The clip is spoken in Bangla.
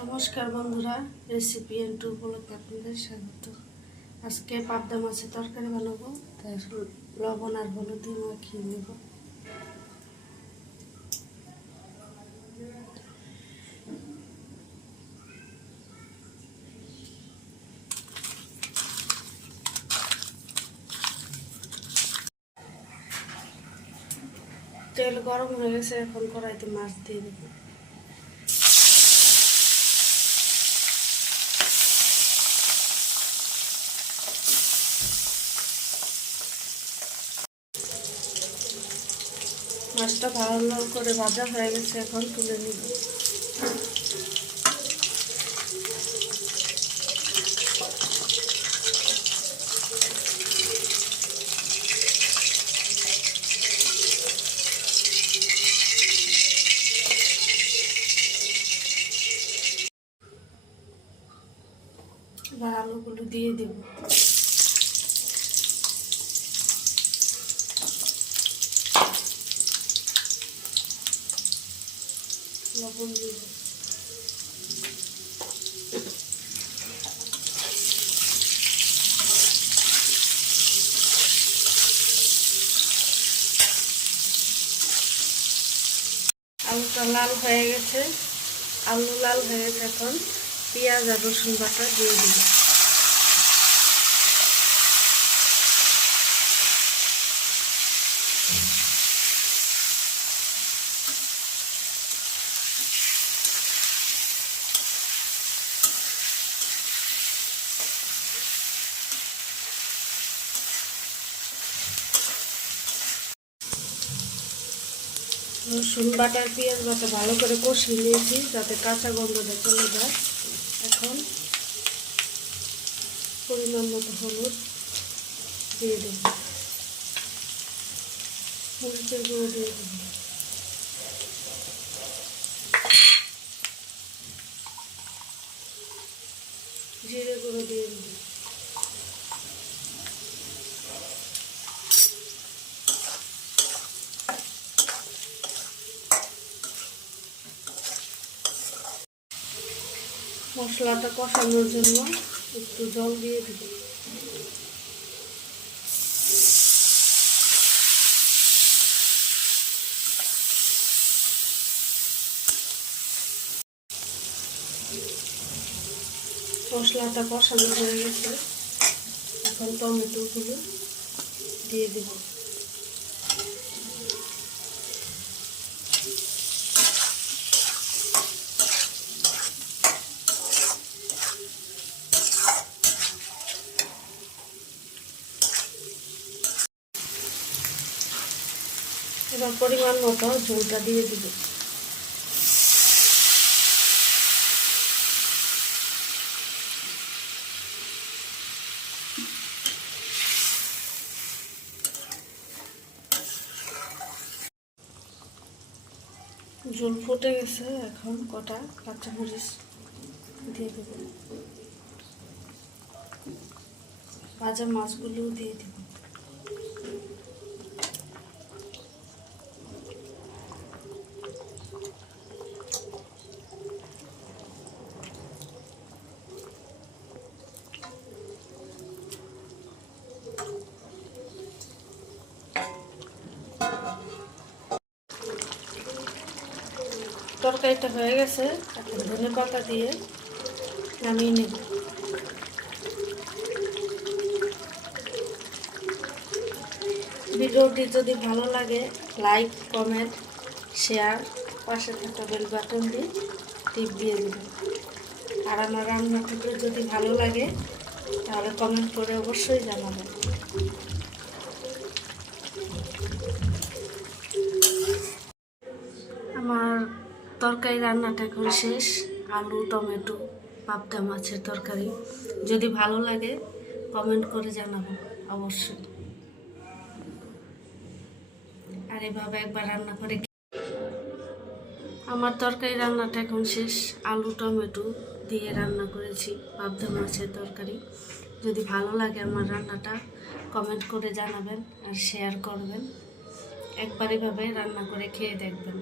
নমস্কার বন্ধুরা রেসিপি এন্ড টু উপলক্ষে আপনাদের স্বাগত। আজকে পাবদা মাছের তরকারি বানাবো তাই লবণ আর হলুদ দিয়ে মাখিয়ে নেব। তেল গরম হয়ে গেছে, এখন কড়াইতে মাছ দিয়ে দেবো। মাছটা ভালো করে ভাজা হয়ে গেছে এখন তুলে নিব। এবার আলুগুলো দিয়ে দেবো। আলুটা লাল হয়ে গেছে। আলু লাল হয়ে গেছে এখন। পেঁয়াজ আর রসুন বাটা দিয়ে দিই রসুন, বাটার, পেঁয়াজ বাটা ভালো করে কষিয়ে নিয়েছি যাতে কাঁচা গন্ধটা চলে যায়। এখন পরিমাণ মতো হলুদ দিয়ে দেব। মরিচের গুঁড়ো দিয়ে দেব। জিরে গুঁড়ো দিয়ে দেব। মশলাটা কষানোর জন্য একটু জল দিয়ে দিব। মশলাটা কষানো হয়ে গেছে। এখন টমেটোগুলো দিয়ে দেব। পরিমাণ মতো ঝোলটা দিয়ে দিব। ঝোল ফুটে গেছে, এখন কটা কাঁচামরিচ দিয়ে দেব। ভাজা মাছগুলোও দিয়ে দেব। তরকারিটা হয়ে গেছে, এখন ধনে পাতা দিয়ে নামিয়ে নেব। ভিডিওটি যদি ভালো লাগে, লাইক, কমেন্ট, শেয়ার, পাশে থাকা বেল বাটন দিয়ে টিপ দিয়ে দেবেন। আর আমার রান্নাটুকু যদি ভালো লাগে, তাহলে কমেন্ট করে অবশ্যই জানাবেন আমার তরকারি রান্নাটা এখন শেষ। আলু, টমেটো, পাবদা মাছের তরকারি। যদি ভালো লাগে কমেন্ট করে জানাব, অবশ্যই। আর এভাবে একবার রান্না করে আমার তরকারি রান্নাটা এখন শেষ। আলু, টমেটো দিয়ে রান্না করেছি, পাবদা মাছের তরকারি। যদি ভালো লাগে আমার রান্নাটা কমেন্ট করে জানাবেন আর শেয়ার করবেন। একবার এভাবে রান্না করে খেয়ে দেখবেন।